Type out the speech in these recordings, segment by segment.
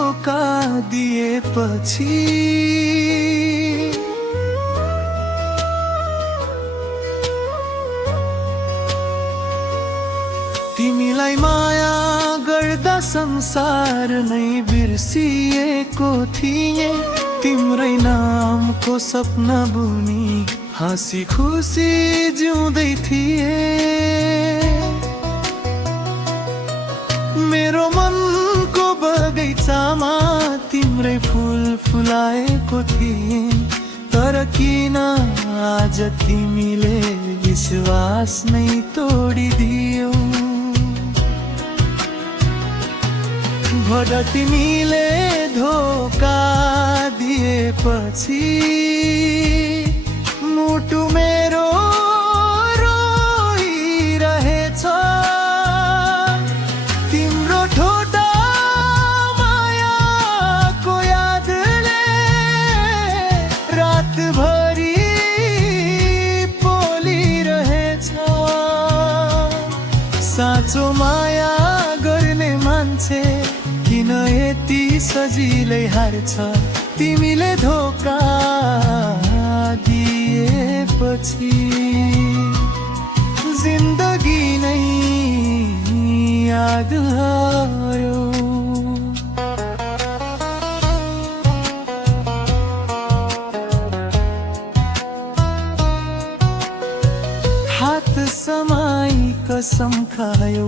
धोका दिएपछि तिमीलाई माया गर्दा संसार नै बिर्सिएको थिए। तिम्रै नामको सपना बुनी हाँसी खुसी जिउँदै थिए। मेरो मनको बगैँचामा तिम्रै फुल फुलाएको थिए। तर किन आज तिमीले विश्वास नै तोडिदियौ। भड तिमीले धोका दिएपछि मुटु मेरो रोइरहेछ। तिम्रो ठोटा मायाको यादले रातभरि पोलिरहेछ। साँचो माया गर्ने मान्छे किन यति सजिलै हार्छ। तिमीले धोका दिएपछि जिन्दगी नै याद आयो। हात समाई कसम खायौ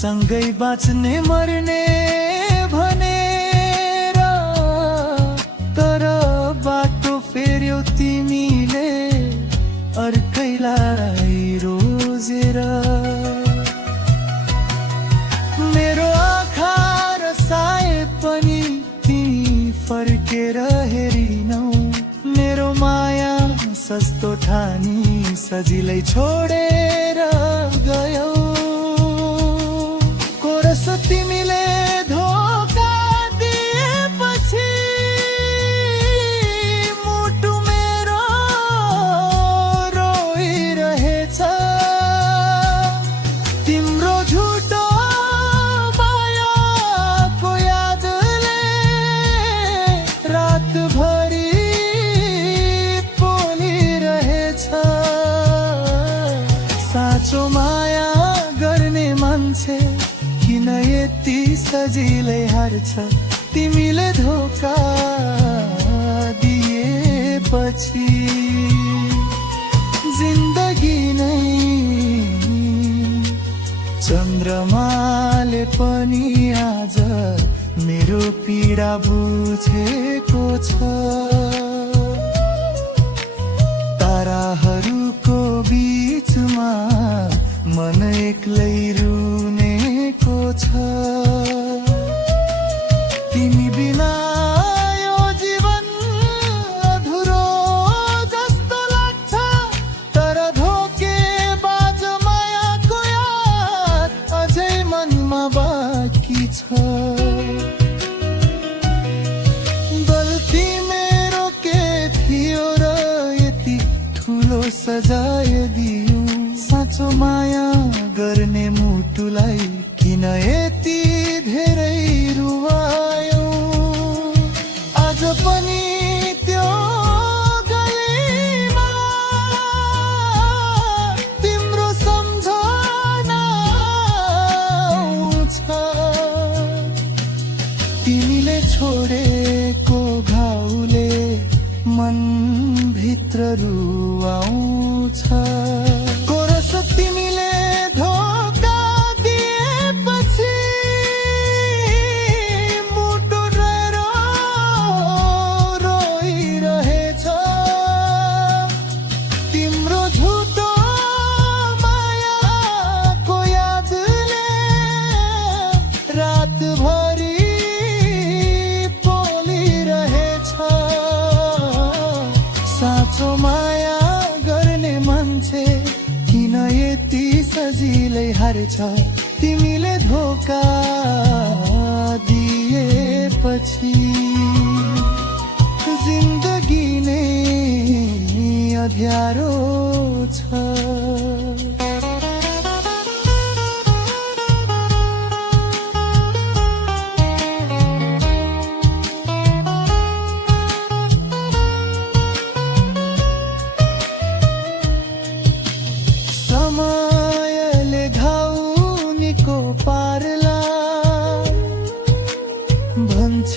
सँगै बाँच्ने मर्ने भनेर। तर बाटो फेर्यौ तिमीले अर्कैलाई रोजेर। मेरो आँखा रसाए पनि तिमी फर्केर हेरिनौ। मेरो माया सस्तो ठानी सजिलै छोडेर गयौ। कोरस तिमीले धोका दिएपछि मुटु मेरो रोइरहेछ। तिम्रो झुटो मायाको यादले रातभरि पोलिरहेछ। साँचो माया गर्ने मान्छे किन यति सजिलै हार्छ। तिमीले धोका दिएपछि जिन्दगी नै चन्द्रमाले पनि आज मेरो पीडा बुझेको छ। ताराहरूको बीचमा मन एक्लै रुनेको छ। तिमी बिना यो जीवन अधुरो जस्तो लाग्छ। तर धोकेबाज मायाको याद अझै मनमा बाँकी छ। गल्ती मेरो के थियो र यति ठुलो सजाय दियो। साँचो माया गर्ने मुटुलाई किन यति धेरै रुवायौ। आज पनि त्यो गलीमा तिम्रो सम्झना आउँछ। तिमीले छोडेको घाउले मन भित्र रुवाउँछ। कोरस तिमीले धोका दिएपछि मुटु रोइरहेछ। तिम्रो झुटो मायाको यादले रातभरि पोलिरहेछ। साँचो माया गर्ने मान्छे किन यति सजिलै हार्छ। तिमीले धोका दिएपछि जिन्दगी नै अँध्यारो छ।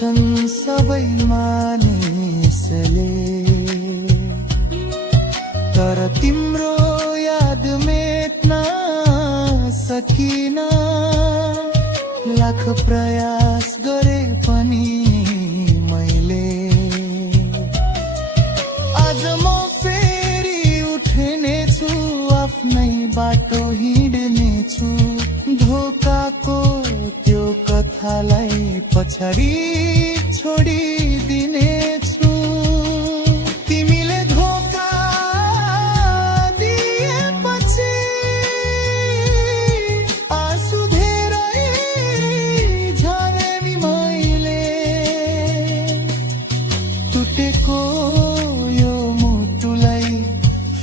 भन्छन् सबै मानिसले, तर तिम्रो याद मेट्न सकिन। लाख प्रयास गरे पनि मैले, आज म फेरि उठ्नेछु, आफ्नै बाटो हिँड्नेछु। धोकाको त्यो कथालाई पछाडि छोडिदिनेछु। तिमीले धोका दिएपछि आँसु धेरै झरे मैले। टुटेको यो मुटुलाई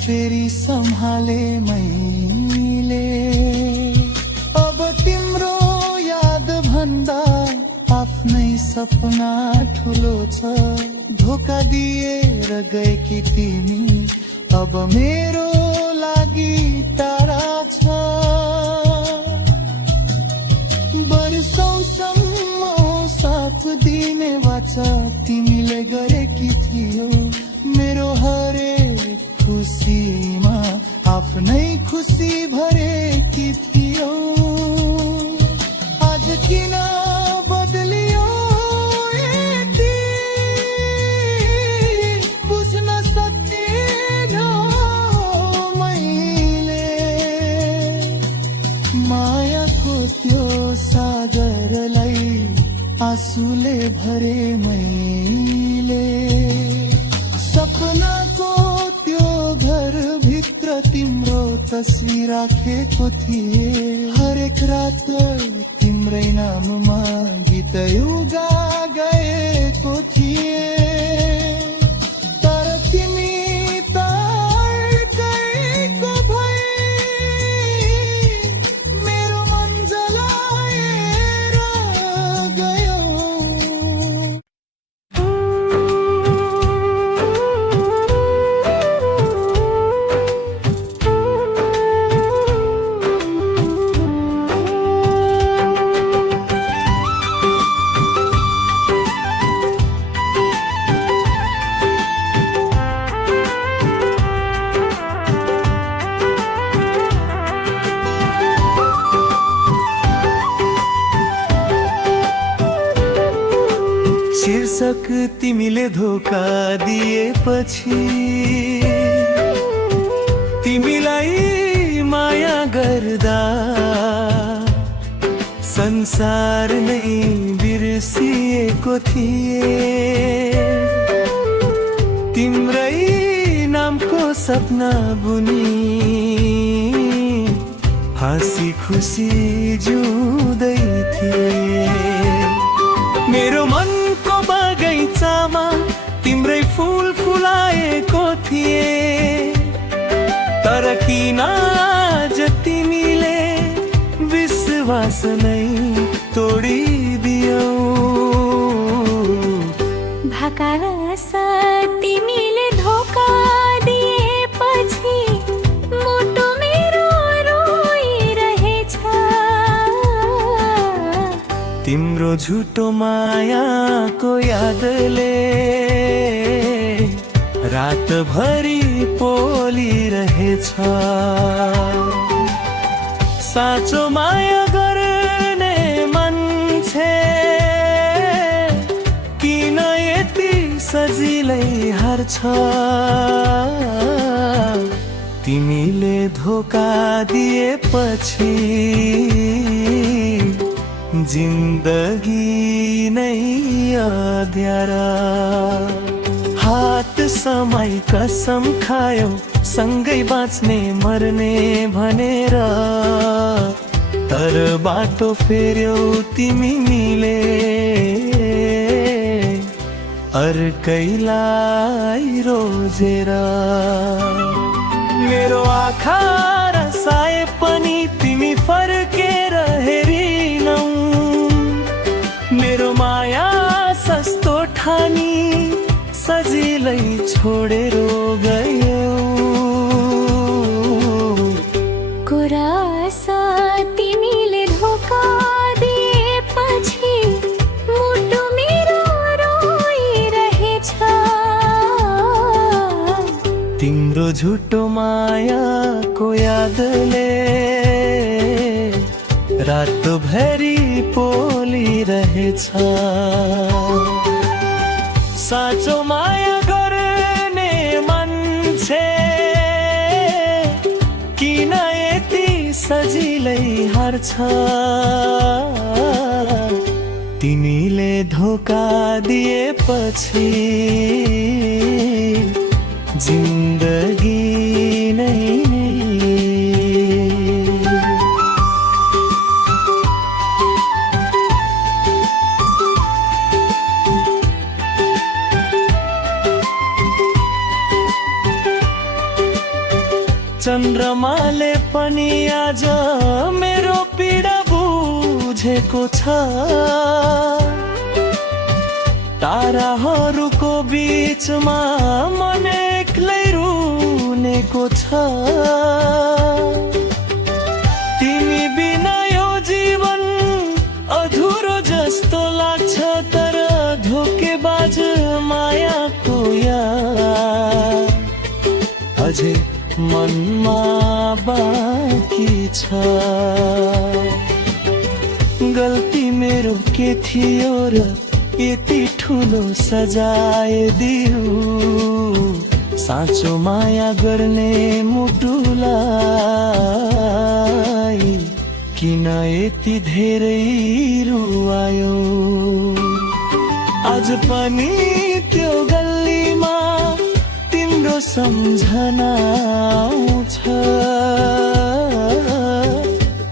फेरि सम्हाले मैले। अब तिम्रो याद भन्दा आफ्नै सपना ठुलो छ। धोका दिएर गएकी तिमी अब मेरो लागि टाढा छ। वर्षौसम्म साथ दिने वाचा तिमीले गरेकी थियौ। मेरो हरेक खुसीमा आफ्नै खुसी भरेकी थियौ। आज किन बदलियो यति, बुझ्न सकिन मैले। मायाको त्यो सागरलाई आँसुले भरे मैले। सपनाको त्यो घरभित्र तिम्रो तस्बिर राखेको थिए। हरेक रात तिम्रै नाममा गीत युगा गएको थिए। तर तिमी त अर्कैको भई मेरो मन जलाएर गयो। शीर्षक तिमीले धोका दिएपछि, तिमीलाई माया गर्दा संसार नै बिर्सिएको थिए। तिम्रै नामको सपना बुनी हाँसी खुसी जिउँदै थिए। मेरो मनको बगैँचामा तिम्रै फुल फुलाएको थिए। तर किन आज तिमीले विश्वास नै तोडिदियौ। भाकास तिमीले धोका दिएपछि मुटु मेरो रोइरहेछ। तिम्रो झुटो मायाको यादले रातभरि पोलिरहेछ। साँचो माया गर्ने मान्छे किन यति सजिलै हार्छ। तिमीले धोका दिएपछि जिन्दगी नै अँध्यारा। हात समाई कसम खायौ सँगै बाँच्ने मर्ने भनेर। तर बाटो फेर्यौ तिमी मिले अर्कैलाई रोजेर। मेरो आँखा रसाए पनि तिमी फर्केर हेरिनौ। मेरो माया सस्तो ठानी सजिलै छोडेर गयौ। गुरास तिमीले धोका दिएपछि मुटु मेरो तिम्रो झुटो मायाको यादले रातभरि पोलिरहेछ। साँचो माया गर्ने मान्छे किन यति सजिलै हार्छ? तिमीले धोका दिएपछि जिन्दगी नै चन्द्रमाले पनि आज मेरो पीडा बुझेको छ। ताराहरूको बीचमा मन एक्लै रुनेको छ। तिमी बिना यो जीवन अधुरो जस्तो लाग्छ, तर धोकेबाज मायाको याद अझै मनमा बाँकी छ। गल्ती मेरो के थियो र यति ठुलो सजाय दियो? साँचो माया गर्ने मुटुलाई किन यति धेरै रुवायो? आज पनि त्यो गल्लीमा तिम्रो सम्झना आउँछ।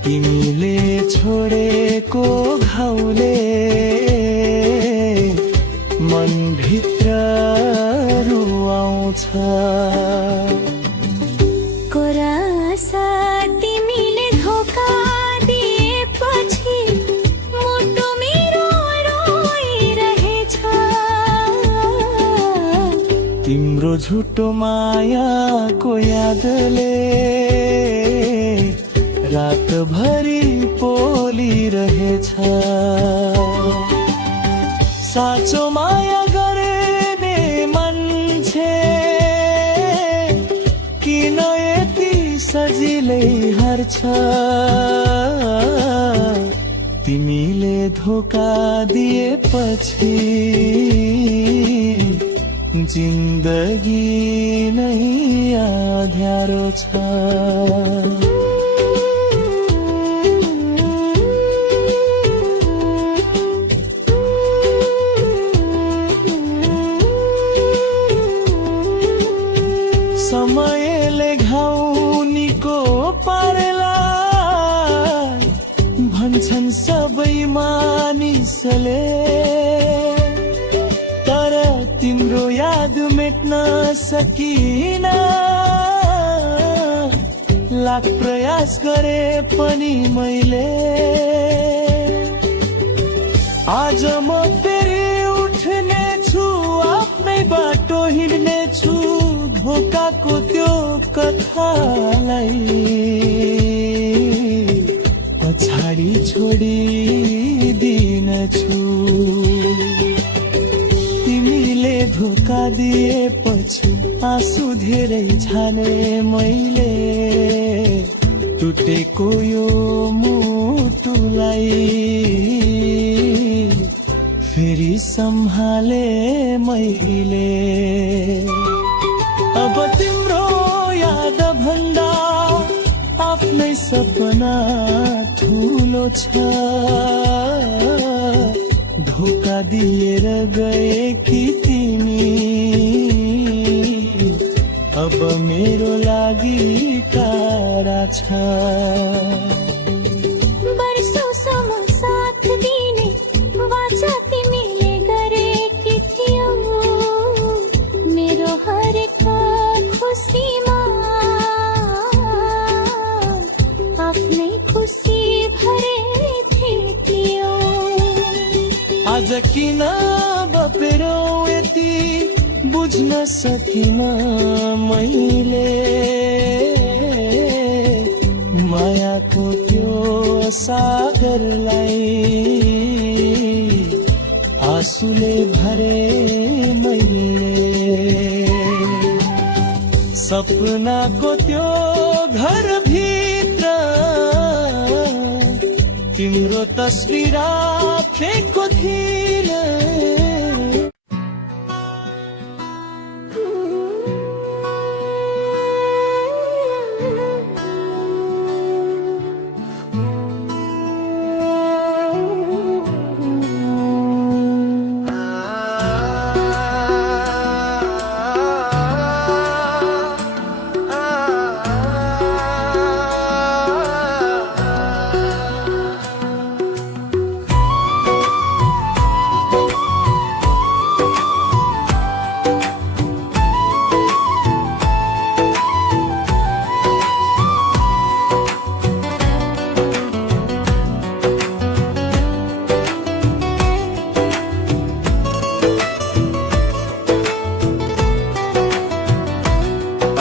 तिमीले छोडेको घाउले मनभित्र रुवाउँछ। कोरासा तिमीले धोका दिएपछि मुटु मेरो रोइरहेछ। तिम्रो झुटो मायाको यादले रातभरि पोलिरहेछ। साँचो माया गर्ने मान्छे किन यति सजिलै हार्छ? तिमीले धोका दिएपछि जिन्दगी नै अँध्यारो छ। समयले घाउ निको पारेलाई भन्छन् सबै मानिसले, तर तिम्रो याद मेट्न सकिन। लाख प्रयास गरे पनि मैले। आज म फेरि उठ्ने छु, आफ्नै बाटो हिँड्ने छु। धोकाको त्यो कथालाई पछाडि छोडिदिन्छु। तिमीले धोका दिएपछि आँसु धेरै छाने मैले। टुटेको यो मुटुलाई फेरि सम्हाले मैले। अब तिम्रो याद भन्दा आफ्नै सपना ठुलो छ। धोका दिएर गए कि तिमी अब मेरो लागि टाढा छ। वर्षौंसम्म साथ दिने वाचा तिमीले गरेकी थियौ। मेरो हरेक खुसीमा आफ्नै खुसी भरेथी थियौ। आज किन बपेरौ यति बुझ्न सकिन मैले। मायाको त्यो सागरलाई आँसुले भरे मैले। सपनाको त्यो घर भित्र तिम्रो तस्बिर फेको थिएन।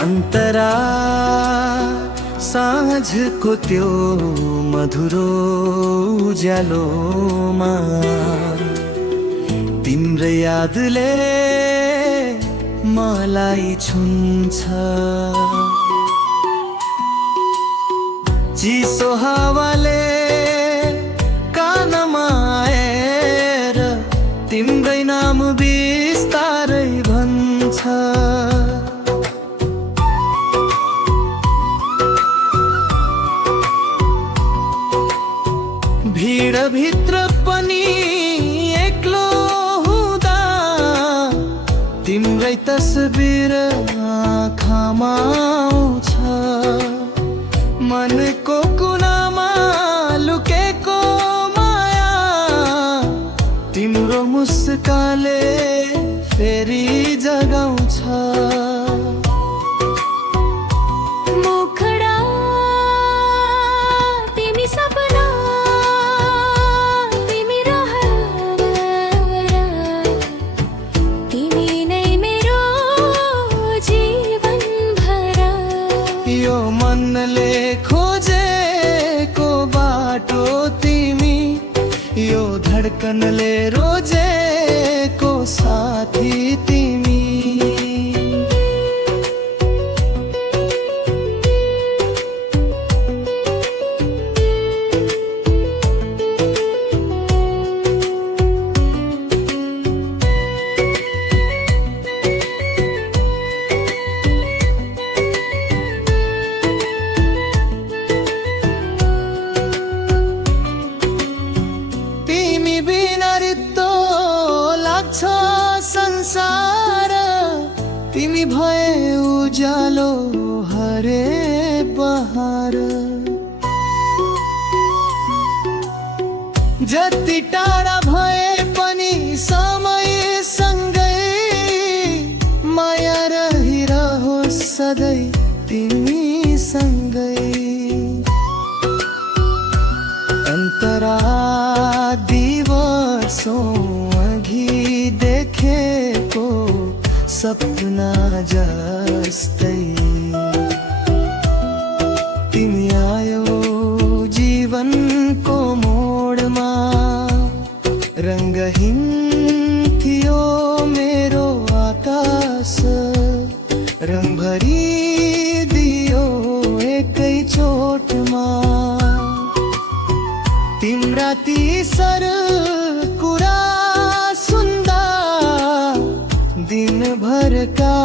अन्तरा साँझको त्यो मधुरो उज्यालोमा तिम्रो यादले मलाई छुन्छ। चिसो हावाले कानमा आएर तिम्रै नाम बिस्तारै भन्छ। भिड भित्र पनि एक्लो हुँदा तिम्रै तस्बिर आँखामा आउँछ। मनको कुनामा लुकेको माया तिम्रो मुस्कानले फेरि जगाउँछ। यो मनले खोजेको बाटो तिमी, यो धडकनले रोजेको साथी तिमी। संसार तिमी भए उज्यालो हरे बहार। जति टाढा भए पनि समय सँगै माया रहिरहोस् सधैँ तिमी सँगै। अन्तरा दिवसौं अघि देखेको सपना जस्तै तिमी आयो जीवनको मोडमा। रङ्गहीन थियो मेरो आकाश, रङ भरिदियो एकै चोटमा। तिम्रा ती सर कुरा सुन्दा दिनभरका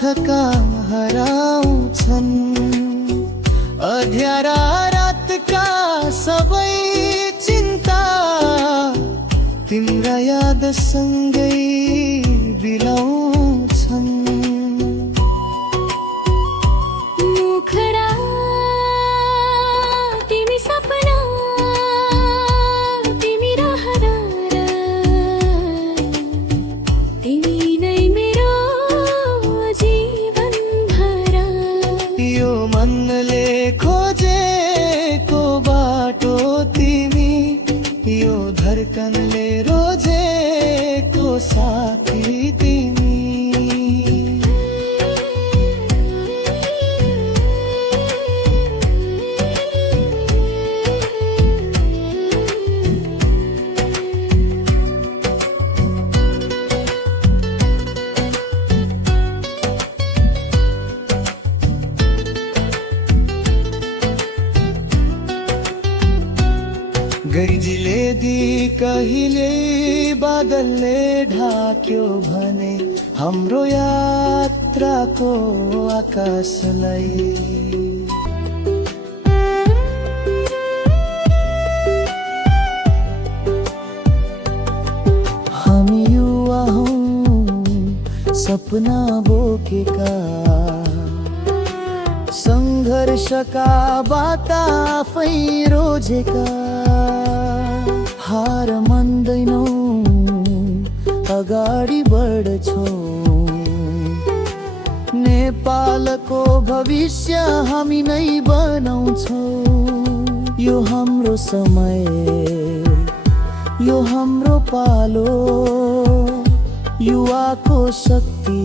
थकान हराउँछन्। अँध्यारा रातका सबै चिन्ता तिम्रा यादसँगै बिलाउँछन्। मनले खोजेको बाटो तिमी, यो धडकनले रोजेको साथी तिमी। कहिले बादलले ढाक्यो भने हाम्रो यात्राको आकाशलाई। हामी युवा हौं सपना बोकेका, सङ्घर्षका बाटा आफै रोजेका। हार मान्दैनौ अगाडि बढ्छौँ, नेपालको भविष्य हामी नै बनाउँछौँ। यो हाम्रो समय, यो हाम्रो पालो, युवाको शक्ति